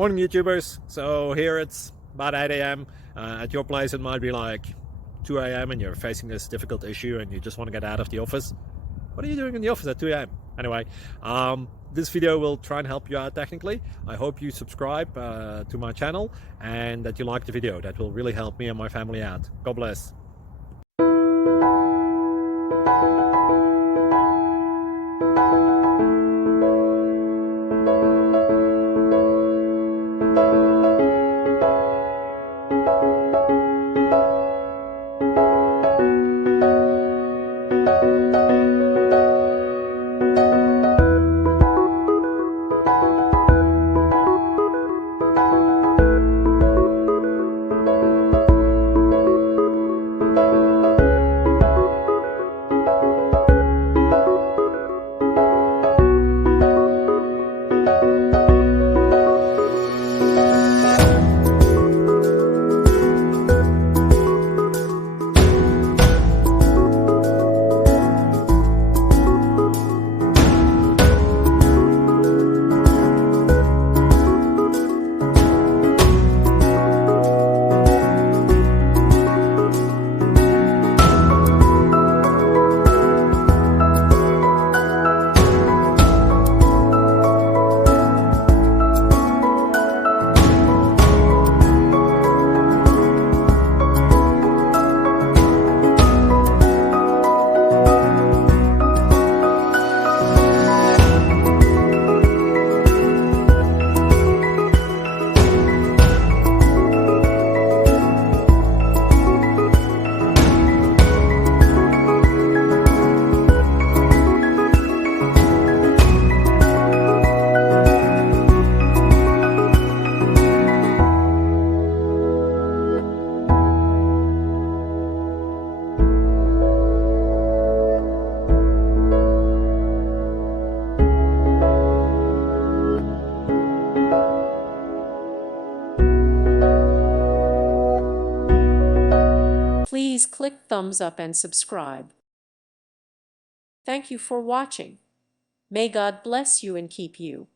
Morning YouTubers. So here it's about 8 a.m. At your place it might be like 2 a.m. and you're facing this difficult issue and you just want to get out of the office. What are you doing in the office at 2 a.m.? Anyway, this video will try and help you out technically. I hope you subscribe to my channel and that you like the video. That will really help me and my family out. God bless. Please click thumbs up and subscribe. Thank you for watching. May God bless you and keep you.